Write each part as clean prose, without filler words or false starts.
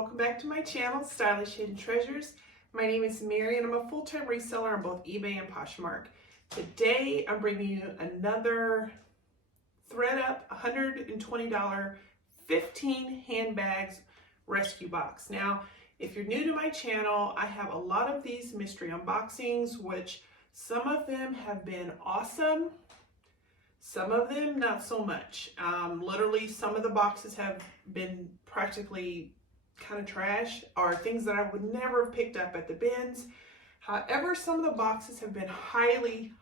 welcome back to my channel, Stylish Hidden Treasures. My name is Mary and I'm a full-time reseller on both eBay and Poshmark. Today I'm bringing you another thread up $120 15 handbags rescue box. Now, if you're new to my channel, I have a lot of these mystery unboxings, which some of them have been awesome. Some of them not so much. Literally some of the boxes have been practically kind of trash or things that I would never have picked up at the bins. However, some of the boxes have been highly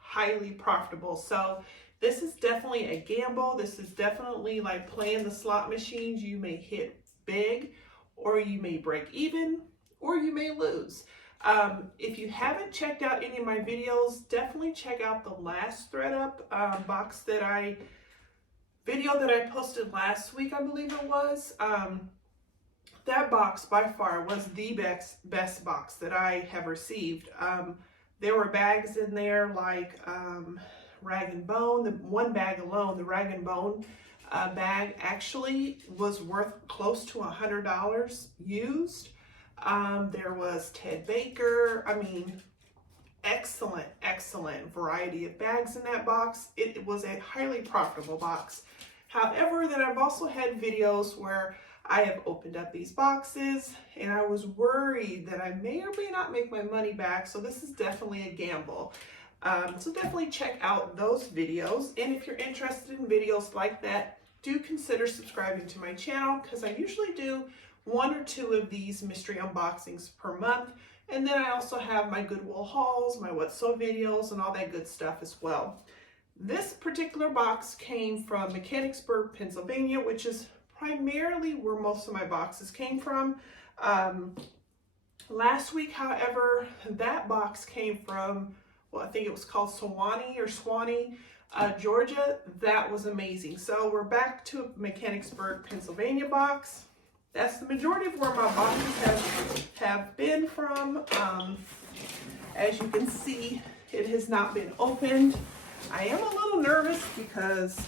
profitable. So this is definitely a gamble. This is definitely like playing the slot machines. You may hit big, or you may break even, or you may lose. If you haven't checked out any of my videos, definitely check out the last thread up box that I posted last week, I believe it was. That box by far was the best box that I have received. There were bags in there like rag and bone. The one bag alone, the rag and bone bag, actually was worth close to $100 used. There was Ted Baker. I mean, excellent variety of bags in that box. It was a highly profitable box. However, then I've also had videos where I have opened up these boxes and I was worried that I may or may not make my money back. So this is definitely a gamble. So definitely check out those videos. And if you're interested in videos like that, do consider subscribing to my channel, because I usually do 1 or 2 of these mystery unboxings per month. And then I also have my Goodwill hauls, my What's So videos, and all that good stuff as well. This particular box came from Mechanicsburg, Pennsylvania, which is primarily where most of my boxes came from. Last week, however, that box came from, well, I think it was called Swanee, Georgia. That was amazing. So we're back to Mechanicsburg, Pennsylvania box. That's the majority of where my boxes have been from. As you can see, it has not been opened. I am a little nervous because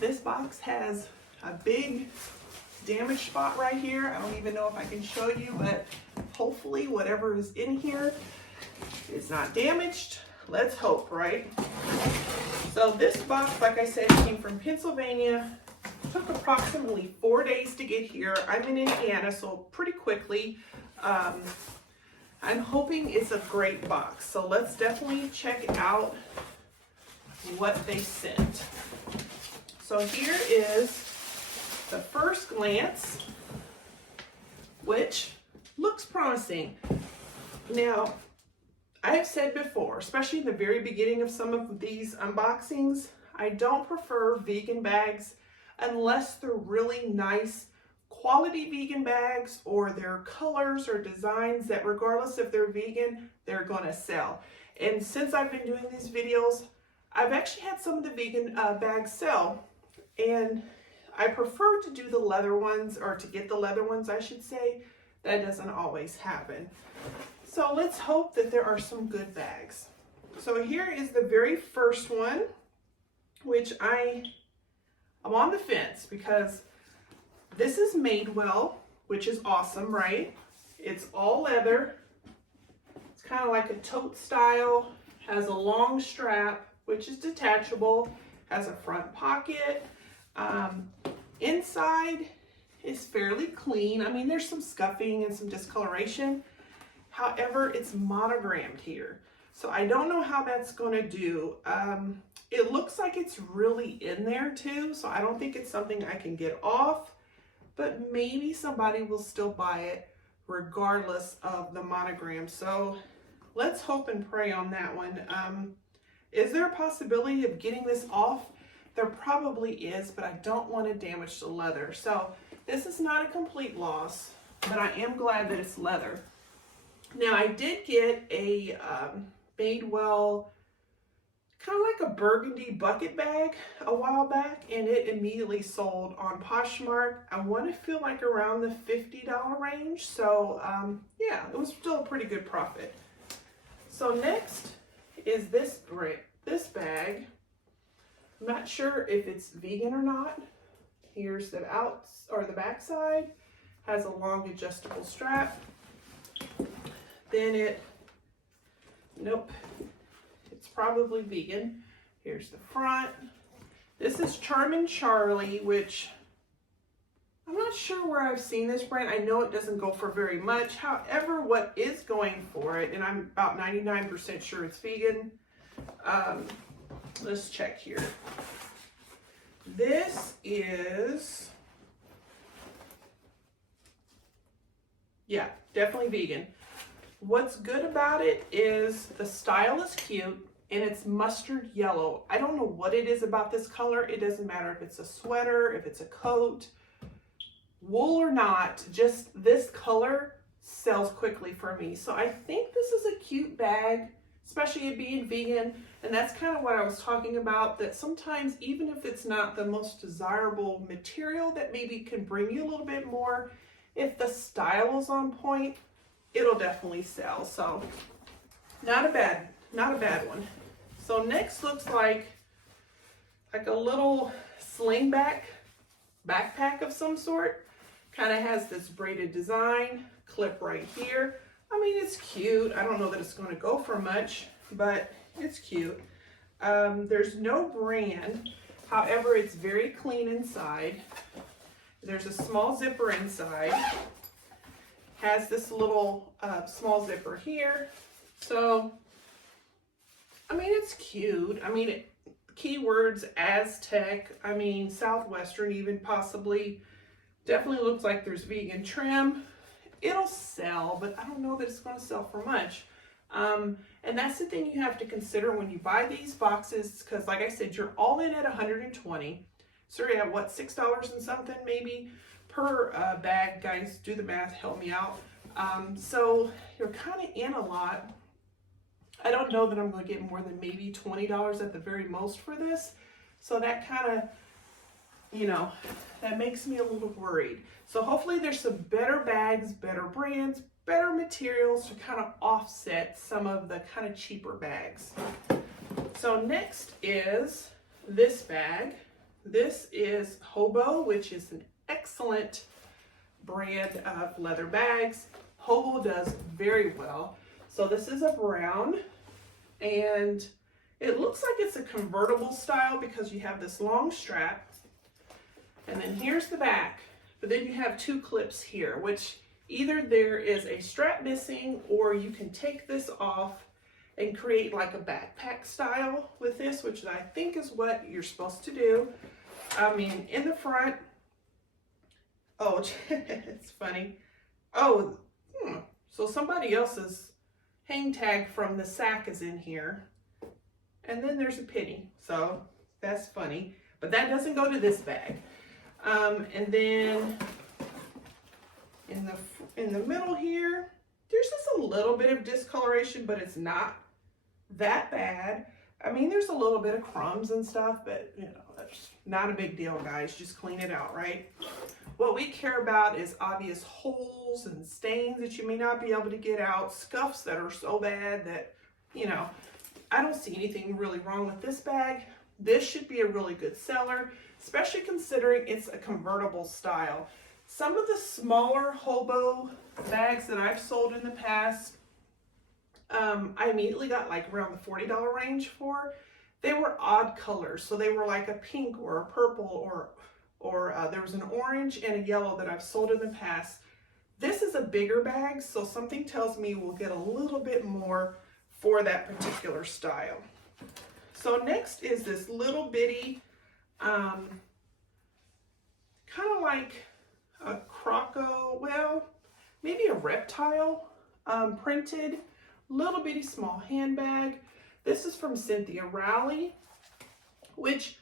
this box has a big damaged spot right here. I don't even know if I can show you, but hopefully whatever is in here is not damaged. Let's hope, right? So this box, like I said, came from Pennsylvania. Took approximately 4 days to get here. I'm in Indiana, so pretty quickly. I'm hoping it's a great box. So let's definitely check out what they sent. So here is the first glance, which looks promising. Now, I have said before, especially in the very beginning of some of these unboxings, I don't prefer vegan bags unless they're really nice quality vegan bags, or their colors or designs that regardless if they're vegan, they're gonna sell. And since I've been doing these videos, I've actually had some of the vegan bags sell, and I prefer to do the leather ones, or to get the leather ones, I should say. That doesn't always happen. So let's hope that there are some good bags. So here is the very first one, which I'm on the fence because this is Madewell, which is awesome, right? It's all leather. It's kind of like a tote style, has a long strap, which is detachable, has a front pocket. Inside is fairly clean. I mean, there's some scuffing and some discoloration. However, it's monogrammed here. So I don't know how that's going to do. It looks like it's really in there too, so I don't think it's something I can get off, but maybe somebody will still buy it regardless of the monogram. So let's hope and pray on that one. Is there a possibility of getting this off? There probably is, but I don't want to damage the leather. So this is not a complete loss, but I am glad that it's leather. Now, I did get a Madewell, kind of like a burgundy bucket bag a while back, and it immediately sold on Poshmark. I want to feel like around the $50 range. So yeah, it was still a pretty good profit. So next is this bag. I'm not sure if it's vegan or not. Here's the back side. Has a long adjustable strap. Then nope, it's probably vegan. Here's the front. This is Charmin Charlie, which I'm not sure where I've seen this brand. I know it doesn't go for very much. However, what is going for it, and I'm about 99% sure it's vegan. Let's check here. This is, yeah, definitely vegan. What's good about it is the style is cute and it's mustard yellow. I don't know what it is about this color. It doesn't matter if it's a sweater, if it's a coat, wool or not, just this color sells quickly for me. So I think this is a cute bag, especially it being vegan. And that's kind of what I was talking about, that sometimes even if it's not the most desirable material that maybe can bring you a little bit more, if the style is on point, it'll definitely sell. So not a bad one. So next looks like a little slingback backpack of some sort. Kind of has this braided design, clip right here. I mean, it's cute. I don't know that it's going to go for much, but it's cute. There's no brand. However, it's very clean inside. There's a small zipper inside. Has this little small zipper here. So, I mean, it's cute. I mean, keywords Aztec, I mean, Southwestern even possibly. Definitely looks like there's vegan trim. It'll sell, but I don't know that it's going to sell for much. And that's the thing you have to consider when you buy these boxes, because like I said, you're all in at $120. So you're at what, $6 and something maybe per bag. Guys, do the math, help me out. So you're kind of in a lot. I don't know that I'm going to get more than maybe $20 at the very most for this. So that kind of, you know, that makes me a little worried. So hopefully there's some better bags, better brands, better materials to kind of offset some of the kind of cheaper bags. So next is this bag. This is Hobo, which is an excellent brand of leather bags. Hobo does very well. So this is a brown, and it looks like it's a convertible style because you have this long strap, and then here's the back, but then you have two clips here, which either there is a strap missing or you can take this off and create like a backpack style with this, which I think is what you're supposed to do. I mean, in the front, oh, it's funny. Oh, so somebody else's hang tag from the sack is in here. And then there's a penny, so that's funny. But that doesn't go to this bag. And then in the middle here, there's just a little bit of discoloration, but it's not that bad. I mean, there's a little bit of crumbs and stuff, but you know, that's not a big deal, guys. Just clean it out, right? What we care about is obvious holes and stains that you may not be able to get out, scuffs that are so bad that, you know, I don't see anything really wrong with this bag. This should be a really good seller, especially considering it's a convertible style. Some of the smaller Hobo bags that I've sold in the past, I immediately got like around the $40 range for. They were odd colors, so they were like a pink or a purple, or there was an orange and a yellow that I've sold in the past. This is a bigger bag, so something tells me we'll get a little bit more for that particular style. So next is this little bitty, kind of like a croco, well, maybe a reptile printed, little bitty small handbag. This is from Cynthia Rowley, which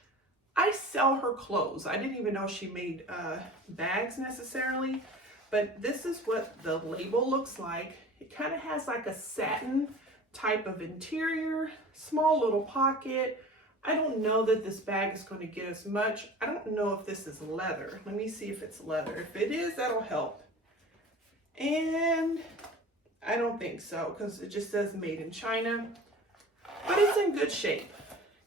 I sell her clothes. I didn't even know she made bags necessarily, but this is what the label looks like. It kind of has like a satin type of interior, small little pocket. I don't know that this bag is going to get as much. I don't know if this is leather. Let me see if it's leather. If it is, that'll help. And I don't think so, because it just says made in China, but it's in good shape.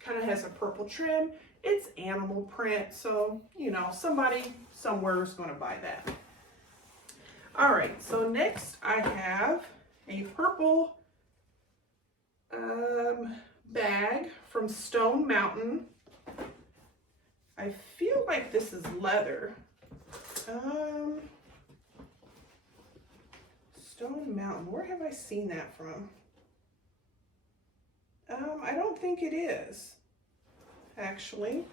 Kind of has a purple trim. It's animal print, so you know, somebody somewhere is going to buy that. All right, so next I have a purple bag from Stone Mountain. I feel like this is leather. Stone Mountain, where have I seen that from? I don't think it is, actually.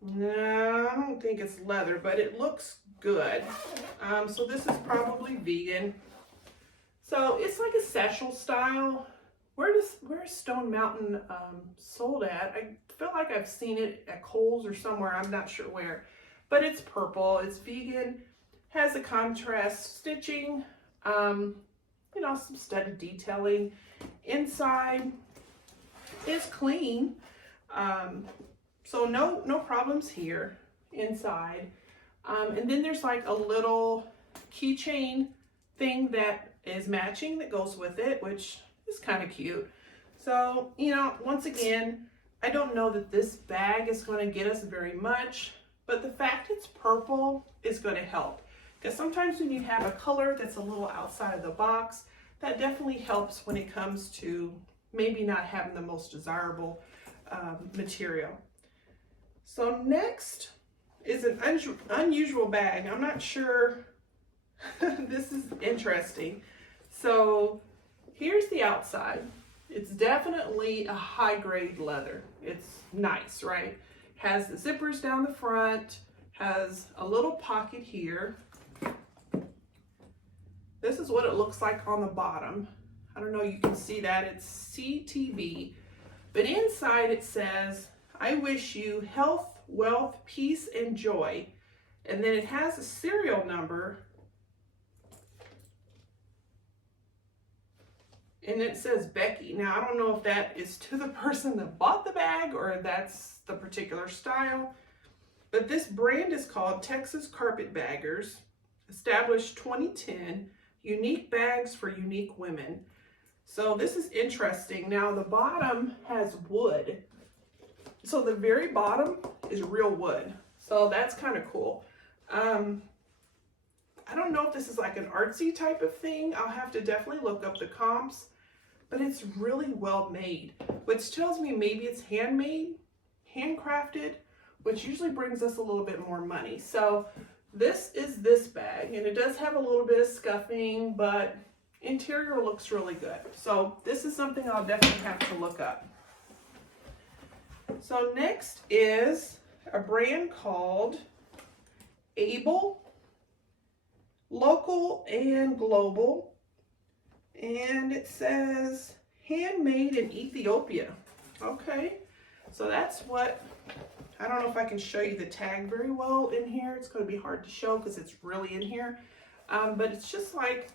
No, I don't think it's leather, but it looks good. So this is probably vegan. So it's like a satchel style. Where's Stone Mountain sold at? I feel like I've seen it at Kohl's or somewhere. I'm not sure where. But it's purple. It's vegan. Has a contrast stitching. You know, some studded detailing. Inside is clean. So no problems here inside. And then there's like a little keychain thing that is matching that goes with it, which is kind of cute. So, you know, once again, I don't know that this bag is going to get us very much, but the fact it's purple is going to help. Because sometimes when you have a color that's a little outside of the box, that definitely helps when it comes to maybe not having the most desirable material. So next is an unusual bag. I'm not sure. This is interesting. So here's the outside. It's definitely a high-grade leather. It's nice, right? Has the zippers down the front, has a little pocket here. This is what it looks like on the bottom. I don't know, you can see that. It's CTB. But inside it says, I wish you health, wealth, peace, and joy. And then it has a serial number. And it says Becky. Now, I don't know if that is to the person that bought the bag or that's the particular style. But this brand is called Texas Carpetbaggers, established 2010, unique bags for unique women. So this is interesting. Now, the bottom has wood. So the very bottom is real wood. So that's kind of cool. I don't know if this is like an artsy type of thing. I'll have to definitely look up the comps, but it's really well made, which tells me maybe it's handmade, handcrafted, which usually brings us a little bit more money. So this is this bag, and it does have a little bit of scuffing, but interior looks really good. So this is something I'll definitely have to look up. So next is a brand called Ebay, local and global, and it says handmade in Ethiopia. Okay, so that's what, I don't know if I can show you the tag very well in here. It's going to be hard to show because it's really in here, but it's just like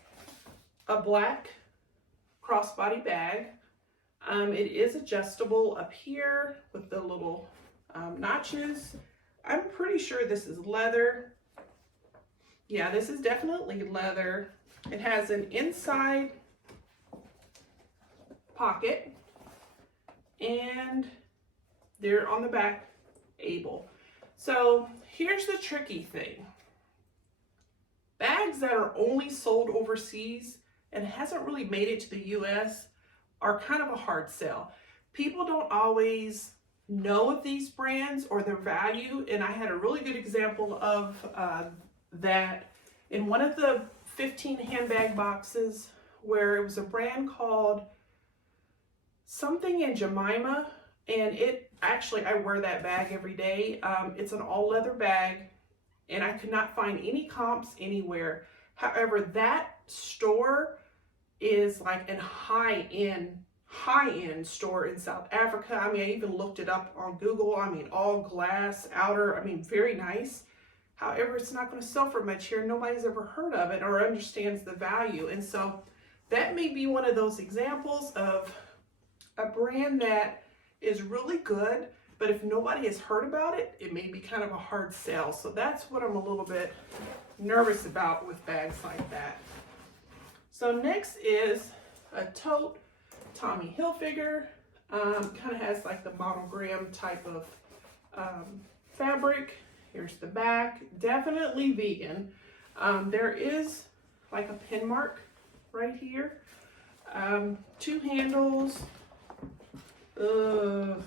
a black crossbody bag. It is adjustable up here with the little notches. I'm pretty sure this is leather. Yeah, this is definitely leather. It has an inside pocket, and they're on the back able. So here's the tricky thing. Bags that are only sold overseas and hasn't really made it to the US are kind of a hard sell. People don't always know of these brands or their value, and I had a really good example of that in one of the 15 handbag boxes where it was a brand called something in Jemima, and it actually, I wear that bag every day. It's an all leather bag, and I could not find any comps anywhere. However, that store is like a high-end store in South Africa. I mean, I even looked it up on Google. I mean, all glass, outer, I mean, very nice. However, it's not going to sell for much here. Nobody's ever heard of it or understands the value. And so that may be one of those examples of a brand that is really good, but if nobody has heard about it, it may be kind of a hard sell. So that's what I'm a little bit nervous about with bags like that. So next is a tote, Tommy Hilfiger. Kind of has like the monogram type of fabric. Here's the back, definitely vegan. There is like a pin mark right here. 2 handles. Ugh.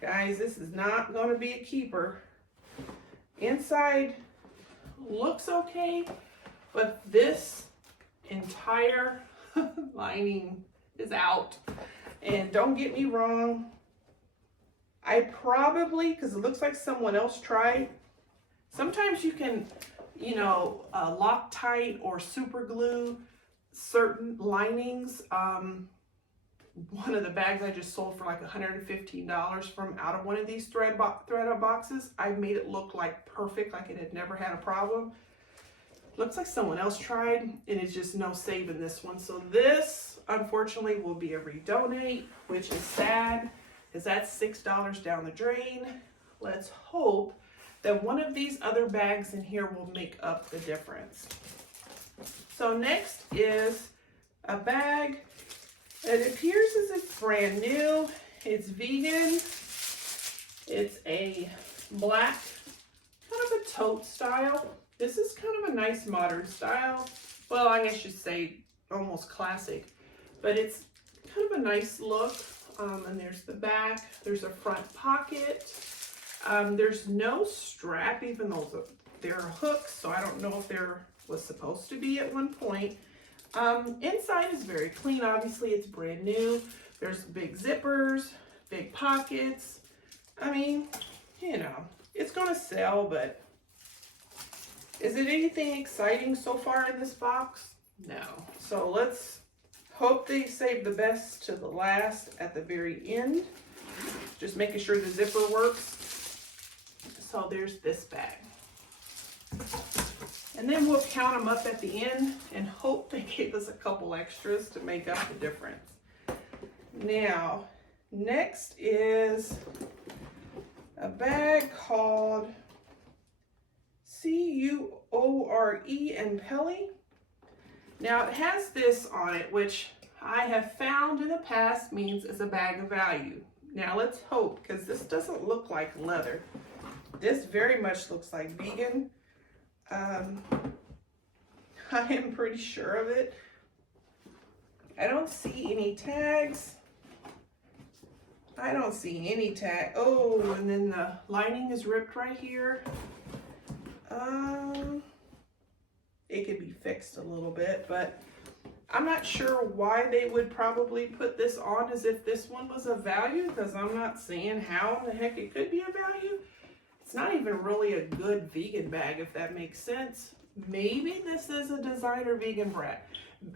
Guys, this is not going to be a keeper. Inside looks okay, but this entire lining is out. And don't get me wrong, I probably, because it looks like someone else tried, sometimes you can, you know, Loctite or super glue certain linings. One of the bags I just sold for like $115 from out of one of these thread boxes, I made it look like perfect, like it had never had a problem. Looks like someone else tried, and it's just no saving this one. So this, unfortunately, will be a redonate, which is sad, because that's $6 down the drain. Let's hope that one of these other bags in here will make up the difference. So next is a bag. It appears as it's brand new. It's vegan. It's a black, kind of a tote style. This is kind of a nice modern style. Well, I guess you'd say almost classic, but it's kind of a nice look. And there's the back. There's a front pocket. There's no strap, even though there are hooks, so I don't know if there was supposed to be at one point. Inside is very clean. Obviously, it's brand new. There's big zippers, big pockets. I mean, you know, it's going to sell, but is it anything exciting so far in this box? No. So let's hope they save the best to the last at the very end. Just making sure the zipper works. So there's this bag. And then we'll count them up at the end and hope they give us a couple extras to make up the difference. Now, next is a bag called C-U-O-R-E and Pelly. Now, it has this on it, which I have found in the past means it's a bag of value. Now, let's hope, because this doesn't look like leather. This very much looks like vegan. I am pretty sure of it. I don't see any tags. I don't see any tag. Oh, and then the lining is ripped right here. It could be fixed a little bit, but I'm not sure why they would probably put this on as if this one was a value, because I'm not seeing how the heck it could be a value. It's not even really a good vegan bag, if that makes sense. Maybe this is a designer vegan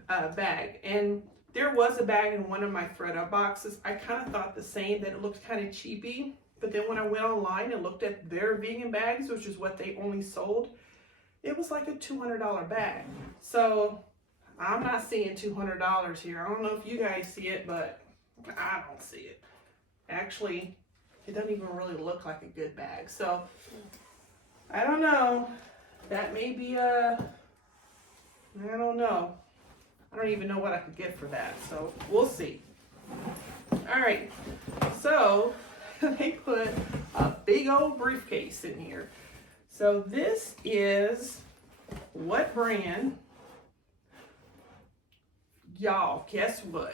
bag. And there was a bag in one of my thread-up boxes. I kind of thought the same, that it looked kind of cheapy. But then when I went online and looked at their vegan bags, which is what they only sold, it was like a $200 bag. So I'm not seeing $200 here. I don't know if you guys see it, but I don't see it. Actually, it doesn't even really look like a good bag. So I don't know. That may be I don't know. I don't even know what I could get for that. So we'll see. All right. So they put a big old briefcase in here. So this is what brand? Y'all, guess what?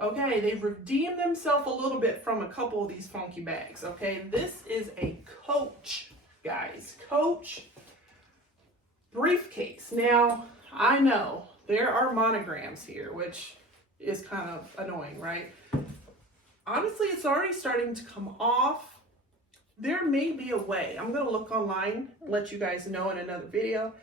Okay, they've redeemed themselves a little bit from a couple of these funky bags, okay? This is a Coach, guys. Coach briefcase. Now, I know there are monograms here, which is kind of annoying, right? Honestly, it's already starting to come off. There may be a way. I'm going to look online and let you guys know in another video.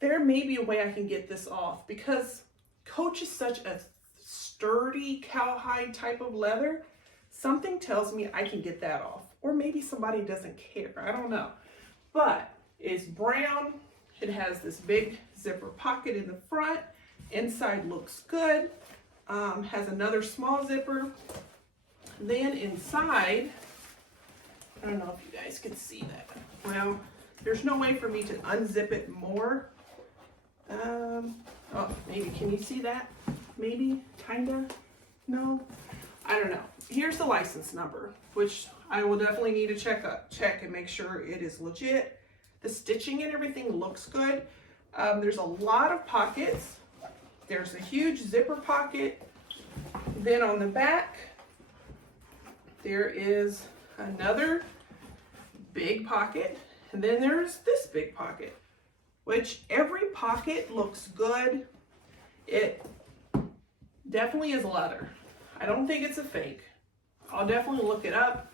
There may be a way I can get this off, because Coach is such a sturdy cowhide type of leather. Something tells me I can get that off, or maybe somebody doesn't care. I don't know, but it's brown. It has this big zipper pocket in the front. Inside looks good. Has another small zipper. Then inside, I don't know if you guys can see that. Well, there's no way for me to unzip it more. Oh, maybe, can you see that? Maybe, kinda, no, I don't know. Here's the license number, which I will definitely need to check and make sure it is legit. The stitching and everything looks good. There's a lot of pockets. There's a huge zipper pocket. Then on the back, there is another big pocket. And then there's this big pocket, which every pocket looks good. It definitely is leather. I don't think it's a fake. I'll definitely look it up.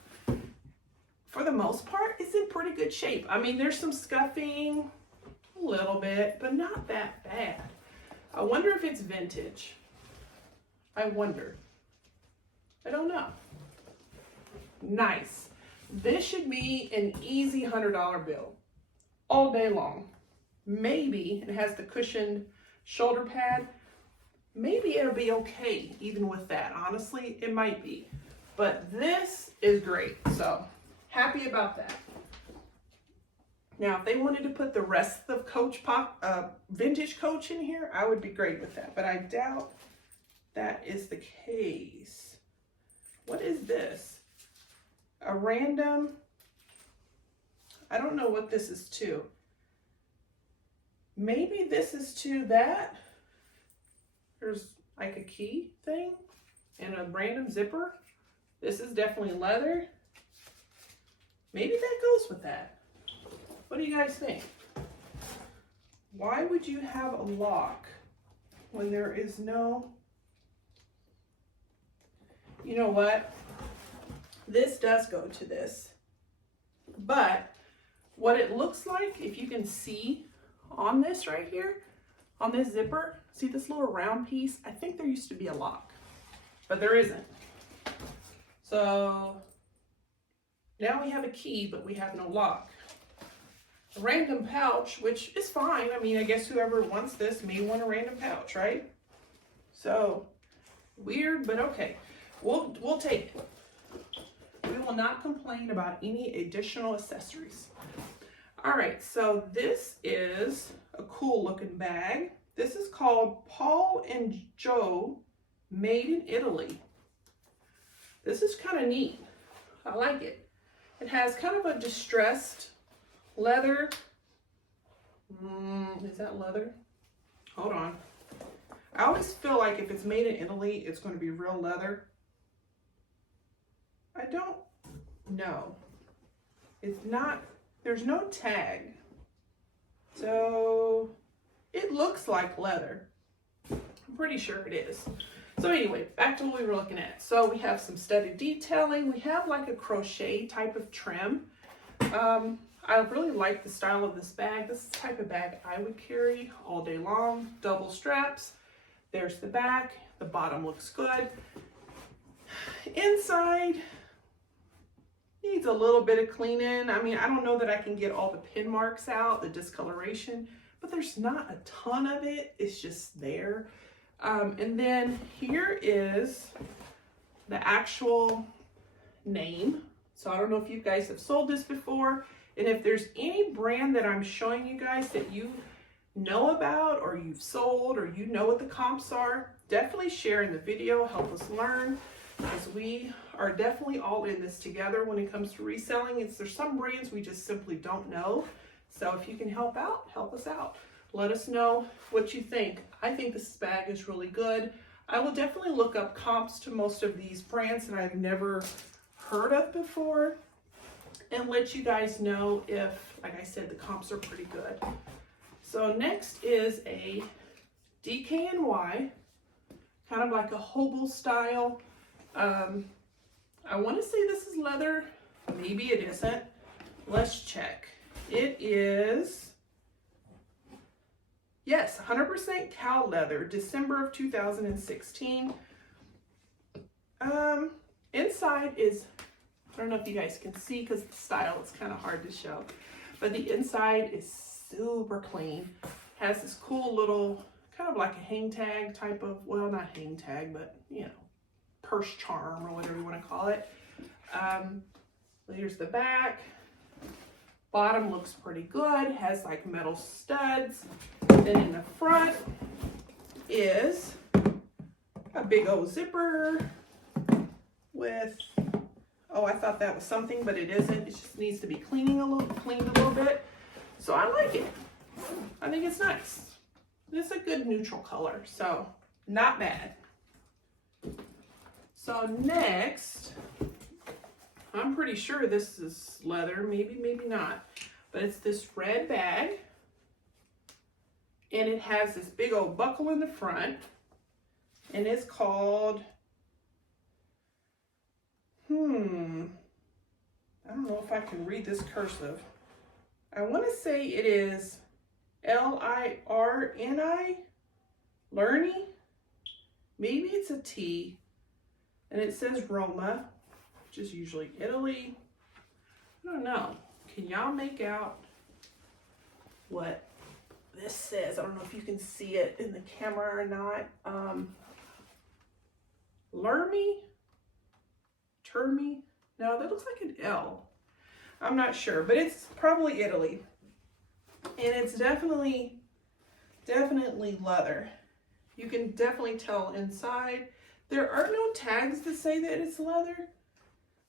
For the most part, it's in pretty good shape. I mean, there's some scuffing, a little bit, but not that bad. I wonder if it's vintage. I wonder. I don't know. Nice. This should be an easy $100 bill all day long. Maybe it has the cushioned shoulder pad. Maybe it'll be okay even with that. Honestly, it might be. But this is great. So happy about that. Now, if they wanted to put the rest of Coach vintage Coach in here, I would be great with that. But I doubt that is the case. What is this? A random, I don't know what this is to. Maybe this is to that. There's like a key thing and a random zipper. This is definitely leather. Maybe that goes with that. What do you guys think? Why would you have a lock when there is no... You know what? This does go to this. But what it looks like, if you can see on this right here, on this zipper, see this little round piece? I think there used to be a lock, but there isn't. So now we have a key, but we have no lock. A random pouch, which is fine. I mean, I guess whoever wants this may want a random pouch, right? So weird, but okay. We'll take it. We will not complain about any additional accessories. All right, so this is a cool looking bag. This is called Paul and Joe Made in Italy. This is kind of neat. I like it. It has kind of a distressed leather. Is that leather? Hold on. I always feel like if it's made in Italy, it's going to be real leather. I don't know. It's not, there's no tag. So it looks like leather. I'm pretty sure it is. So anyway, back to what we were looking at. So we have some studded detailing. We have like a crochet type of trim. I really like the style of this bag. This is the type of bag I would carry all day long. Double straps. There's the back. The bottom looks good. Inside needs a little bit of cleaning. I mean, I don't know that I can get all the pin marks out, the discoloration, but there's not a ton of it. It's just there. And then here is the actual name. So I don't know if you guys have sold this before. And if there's any brand that I'm showing you guys that you know about or you've sold or you know what the comps are, definitely share in the video, help us learn, because we are definitely all in this together when it comes to reselling. There's some brands we just simply don't know. So if you can help out, help us out. Let us know what you think. I think this bag is really good. I will definitely look up comps to most of these brands that I've never heard of before and let you guys know if, like I said, the comps are pretty good. So next is a DKNY, kind of like a Hobo style. I want to say this is leather. Maybe it isn't. Let's check. It is, yes, 100% cow leather, December of 2016. Inside is, I don't know if you guys can see because the style is kind of hard to show, but the inside is super clean. Has this cool little, kind of like a hang tag type of, well, not hang tag, but you know, purse charm or whatever you want to call it. Here's the back. Bottom looks pretty good. Has like metal studs. Then in the front is a big old zipper with, oh, I thought that was something, but it isn't. It just needs to be cleaned a little bit. So I like it. I think it's nice. It's a good neutral color, so not bad. So next, I'm pretty sure this is leather, maybe not, but it's this red bag, and it has this big old buckle in the front, and it's called, I don't know if I can read this cursive. I want to say it is L-I-R-N-I, Lerny, maybe it's a T, and it says Roma, which is usually Italy. I don't know. Can y'all make out what this says? I don't know if you can see it in the camera or not. Termi? No, that looks like an L. I'm not sure, but it's probably Italy. And it's definitely leather. You can definitely tell inside. There are no tags that say that it's leather,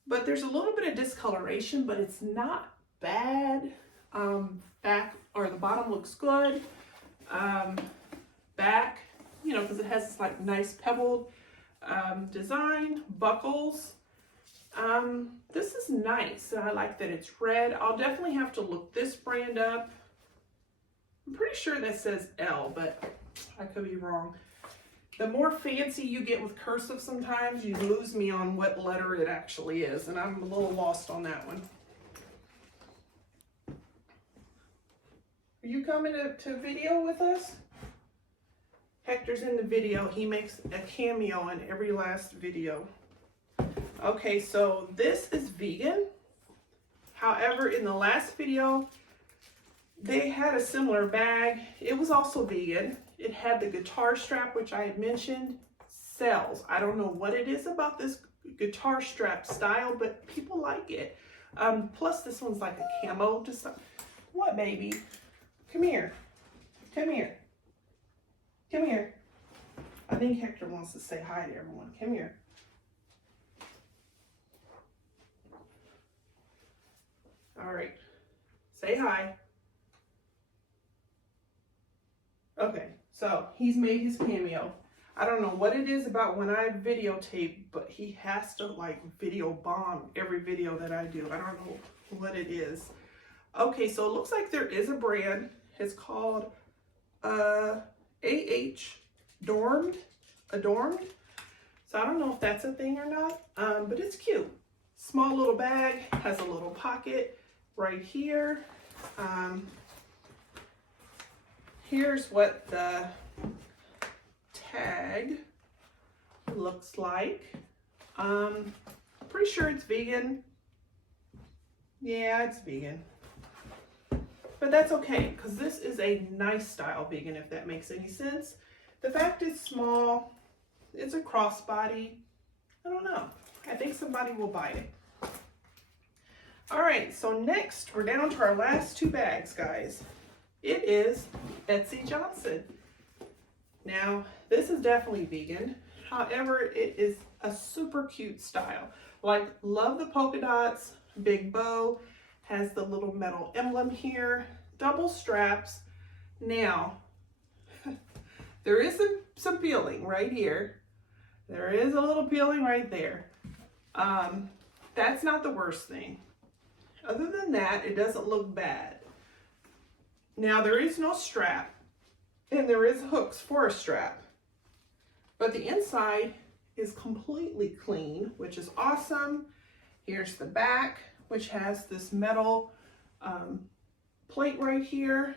but there's a little bit of discoloration, but it's not bad. Back or the bottom looks good. Back, you know, because it has this like nice pebbled design, buckles. This is nice, and I like that it's red. I'll definitely have to look this brand up. I'm pretty sure that says L, but I could be wrong. The more fancy you get with cursive, sometimes you lose me on what letter it actually is, and I'm a little lost on that one. Are you coming to video with us? Hector's in the video. He makes a cameo in every last video. Okay, so this is vegan. However, in the last video, they had a similar bag. It was also vegan. It had the guitar strap, which I had mentioned, sells. I don't know what it is about this guitar strap style, but people like it. Plus this one's like a camo. Just what, baby? Come here. Come here. Come here. I think Hector wants to say hi to everyone. Come here. All right. Say hi. Okay, so he's made his cameo. I don't know what it is about when I videotape, but he has to like video bomb every video that I do. I don't know what it is. Okay, so it looks like there is a brand. It's called A.H. Adorned. So I don't know if that's a thing or not, but it's cute. Small little bag, has a little pocket right here. Here's what the tag looks like. Pretty sure it's vegan. Yeah, it's vegan. But that's okay, because this is a nice style vegan, if that makes any sense. The fact it's small, it's a crossbody. I don't know. I think somebody will buy it. All right, so next we're down to our last two bags, guys. It is Betsey Johnson. Now, this is definitely vegan. However, it is a super cute style. Like, love the polka dots, big bow, has the little metal emblem here, double straps. Now, there is some peeling right here. There is a little peeling right there. That's not the worst thing. Other than that, it doesn't look bad. Now, there is no strap, and there is hooks for a strap, but the inside is completely clean, which is awesome. Here's the back, which has this metal plate right here.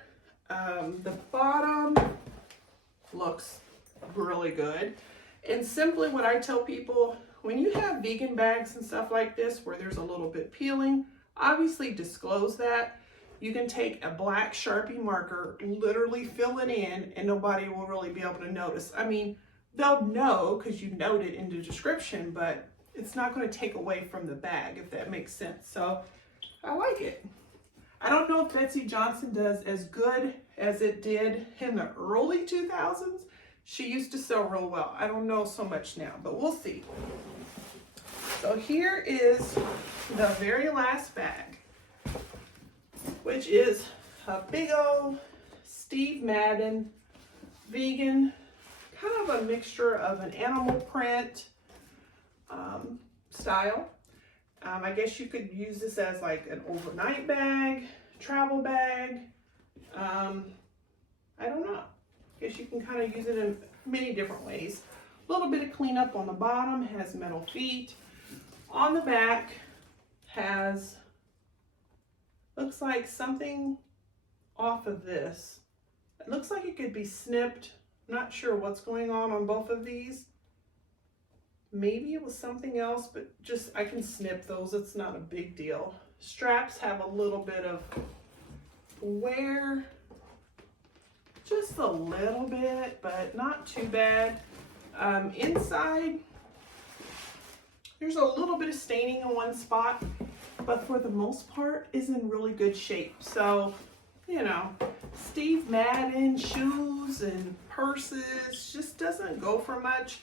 The bottom looks really good. And simply what I tell people, when you have vegan bags and stuff like this where there's a little bit peeling, obviously disclose that. You can take a black Sharpie marker, literally fill it in, and nobody will really be able to notice. I mean, they'll know because you note it in the description, but it's not going to take away from the bag, if that makes sense. So I like it. I don't know if Betsey Johnson does as good as it did in the early 2000s. She used to sell real well. I don't know so much now, but we'll see. So here is the very last bag, which is a big old Steve Madden vegan, kind of a mixture of an animal print style. I guess you could use this as like an overnight bag, travel bag. I don't know. I guess you can kind of use it in many different ways. A little bit of cleanup on the bottom, has metal feet. On the back has, looks like something off of this. It looks like it could be snipped. I'm not sure what's going on both of these. Maybe it was something else, but just, I can snip those. It's not a big deal. Straps have a little bit of wear, just a little bit, but not too bad. Inside, there's a little bit of staining in one spot, but for the most part is in really good shape. So, you know, Steve Madden shoes and purses just doesn't go for much,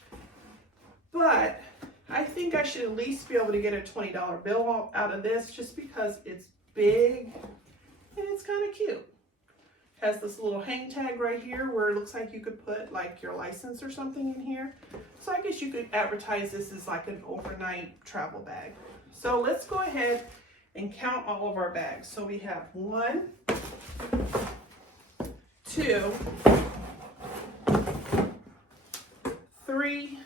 but I think I should at least be able to get a $20 bill out of this just because it's big and it's kind of cute. Has this little hang tag right here where it looks like you could put like your license or something in here. So I guess you could advertise this as like an overnight travel bag. So let's go ahead and count all of our bags. So we have 1, 2, 3,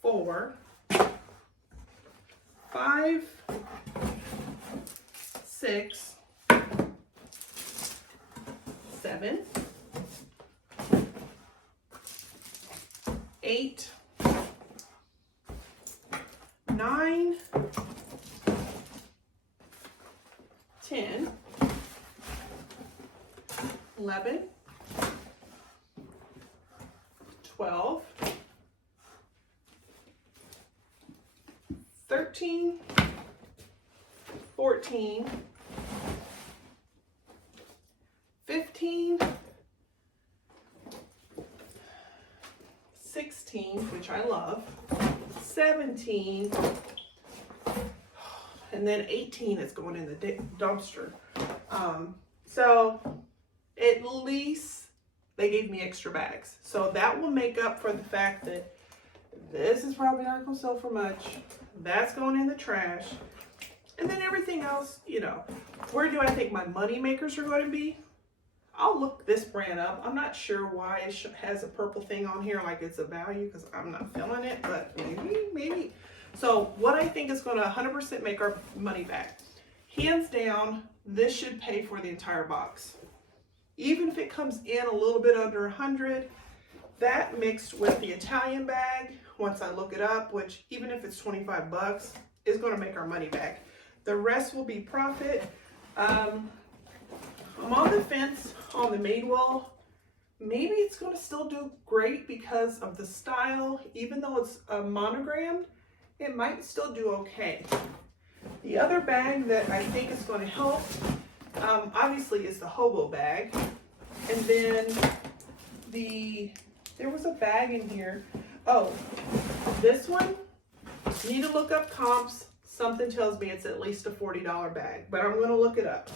4, 5, 6, 7, 8, 9, 10, 11, 12, 13, 14, 15, 16, which I love, 17, and then 18 is going in the dumpster. So at least they gave me extra bags. So that will make up for the fact that this is probably not going to sell for much. That's going in the trash. And then everything else, you know, where do I think my money makers are going to be? I'll look this brand up. I'm not sure why it has a purple thing on here like it's a value because I'm not feeling it, but maybe. So what I think is going to 100% make our money back. Hands down, this should pay for the entire box. Even if it comes in a little bit under 100, that mixed with the Italian bag, once I look it up, which even if it's 25 bucks, is going to make our money back. The rest will be profit. I'm on the fence on the Madewell. Maybe it's going to still do great because of the style. Even though it's monogrammed, it might still do okay. The other bag that I think is going to help, obviously, is the Hobo bag. And then there was a bag in here. Oh, this one, need to look up comps. Something tells me it's at least a $40 bag, but I'm going to look it up.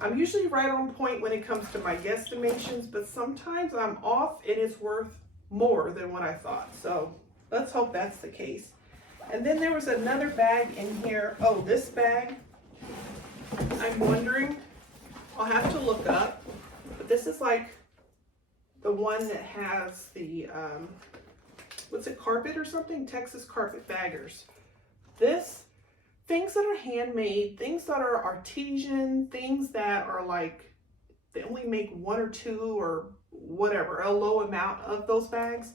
I'm usually right on point when it comes to my guesstimations, but sometimes I'm off and it's worth more than what I thought. So let's hope that's the case. And then there was another bag in here. Oh, this bag, I'm wondering, I'll have to look up, but this is like the one that has the, what's it, carpet or something? Texas carpet baggers. This, things that are handmade, things that are artesian, things that are like, they only make 1 or 2 or whatever, a low amount of those bags,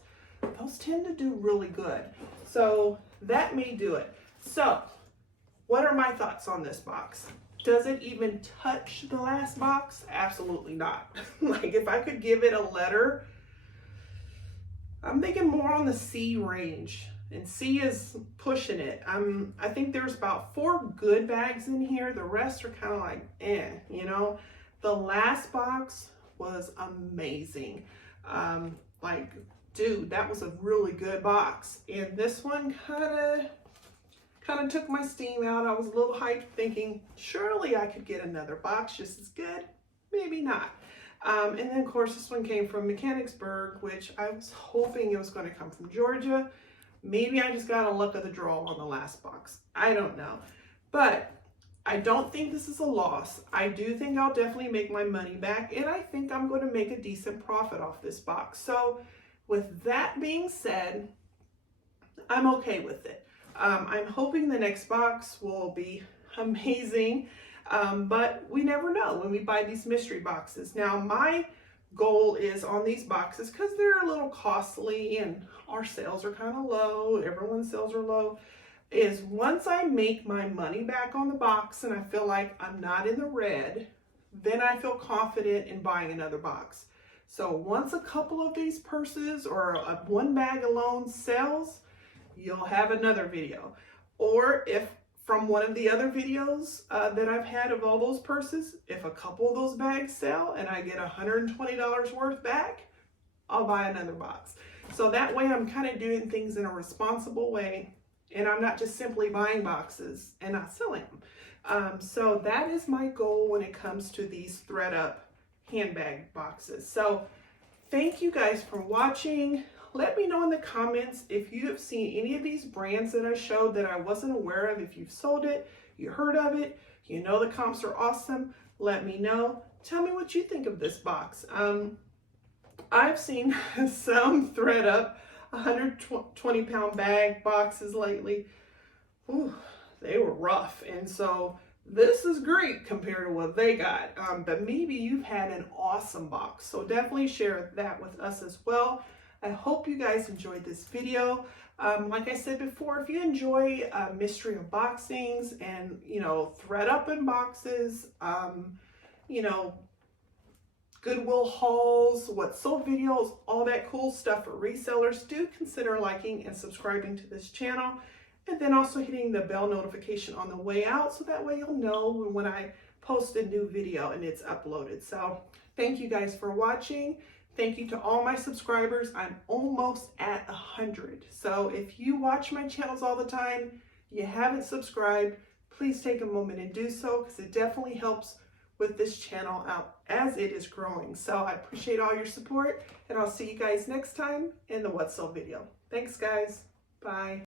those tend to do really good. So that may do it. So what are my thoughts on this box? Does it even touch the last box? Absolutely not. Like if I could give it a letter, I'm thinking more on the C range. And C is pushing it. I think there's about 4 good bags in here. The rest are kind of like, you know. The last box was amazing. Like, dude, that was a really good box. And this one kind kind of took my steam out. I was a little hyped thinking, surely I could get another box just as good. Maybe not. And then of course this one came from Mechanicsburg, which I was hoping it was going to come from Georgia. Maybe I just got a luck of the draw on the last box. I don't know. But I don't think this is a loss. I do think I'll definitely make my money back, and I think I'm going to make a decent profit off this box. So with that being said, I'm okay with it. I'm hoping the next box will be amazing, but we never know when we buy these mystery boxes. Now, my goal is on these boxes, because they're a little costly and our sales are kind of low, everyone's sales are low, is once I make my money back on the box and I feel like I'm not in the red, then I feel confident in buying another box. So once a couple of these purses or one bag alone sells, you'll have another video. Or if from one of the other videos that I've had of all those purses, if a couple of those bags sell and I get $120 worth back, I'll buy another box. So that way I'm kind of doing things in a responsible way, and I'm not just simply buying boxes and not selling them. So that is my goal when it comes to these thread up handbag boxes. So thank you guys for watching. Let me know in the comments if you have seen any of these brands that I showed that I wasn't aware of. If you've sold it, you heard of it, you know the comps are awesome, let me know. Tell me what you think of this box. I've seen some thread up 120-pound bag boxes lately. Ooh, they were rough, and so this is great compared to what they got. But maybe you've had an awesome box, so definitely share that with us as well. I hope you guys enjoyed this video. Like I said before, if you enjoy mystery unboxings and, you know, thread up unboxes, you know, Goodwill hauls, what sold videos, all that cool stuff for resellers, do consider liking and subscribing to this channel, and then also hitting the bell notification on the way out, so that way you'll know when I post a new video and it's uploaded. So thank you guys for watching. Thank you to all my subscribers. I'm almost at 100. So if you watch my channels all the time, you haven't subscribed, please take a moment and do so, because it definitely helps with this channel out as it is growing. So I appreciate all your support, and I'll see you guys next time in the What Sold video. Thanks guys. Bye.